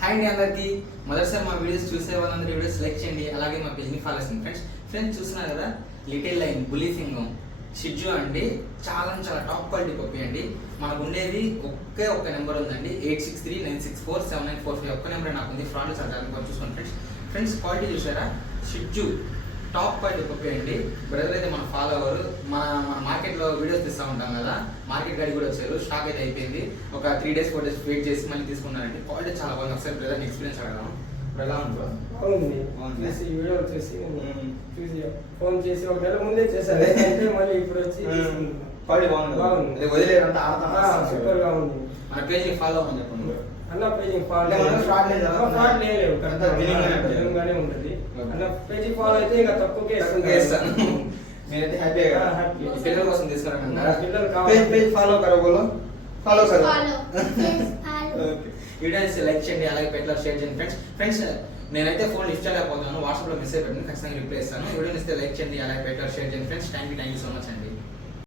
Hi అండి అందరికీ. మొదటిసారి మా వీడియోస్ చూసే వాళ్ళందరూ వీడియోస్ లైక్ చేయండి, అలాగే మా పేజ్ని ఫాలో చేయండి ఫ్రెండ్స్ చూస్తున్నారు కదా, లిటిల్ లైన్ బులీ సింగం షిడ్జు అండి. చాలా టాప్ క్వాలిటీ పప్పి అండి. మనకు ఉండేది ఒక్క నెంబర్ ఉందండి, 8639647945. ఒక్క నెంబర్ నాకు ఉంది. ఫ్రాడ్ చాలా చూసుకోండి ఫ్రెండ్స్. క్వాలిటీ చూసారా, షిడ్జు టాప్ క్వాలిటీ పప్పి అండి. బ్రదర్ అయితే మన ఫాలోవర్, మన మార్కెట్లో వీడియోస్ తీస్తూ ఉంటాం కదా, మార్కెట్ గాడి కూడా వచ్చారు. స్టాక్ అయితే అయిపోయింది. ఒక 3 days 4 days వెయిట్ చేసి మళ్ళీ తీసుకున్నానండి. క్వాలిటీ చాలా బాగుంది. ఒకసారి బ్రదర్ ఎక్స్పీరియన్స్ అడగదాం. ఎలా ఉంది? చూసి వీడియో చూసి ఫోన్ చేసి ఒక నెల ముందే చేశాను. మళ్ళీ ఇప్పుడు వచ్చి క్వాలిటీ బాగుంది. వదిలేదంతా సూపర్ గా ఉంది. మన పేజ్ ఫాలో అవ్వమని చెప్పండి అన్న. పేజీ ఫాలో ఫ్రాడ్ లేదు, జనంగానే ఉంటుంది అన్న. పేజీ ఫాలో అయితే ఇంకా తక్కువకే ఇస్తాను. మీరైతే హ్యాపీగా పిల్లల కోసం తీసుకురా. పిల్లలు కావాలి. పేజ్ ఫాలో కరో, బోలో ఫాలో కరో. వీడియోస్ లైక్ చేయండి, అలాగే పెట్టలో షేర్ చేయండి ఫ్రెండ్స్. నేనైతే ఫోన్ లిఫ్ట్ చేయలేకపోతున్నాను. వాట్సాప్ లో మెసేజ్ పెట్టండి, ఖచ్చితంగా రిప్లై ఇస్తాను. వీడియోని ఇస్తే లైక్ చేయండి, అలాగే పెట్టలో షేర్ చేయండి friends. Thank you so much అండి.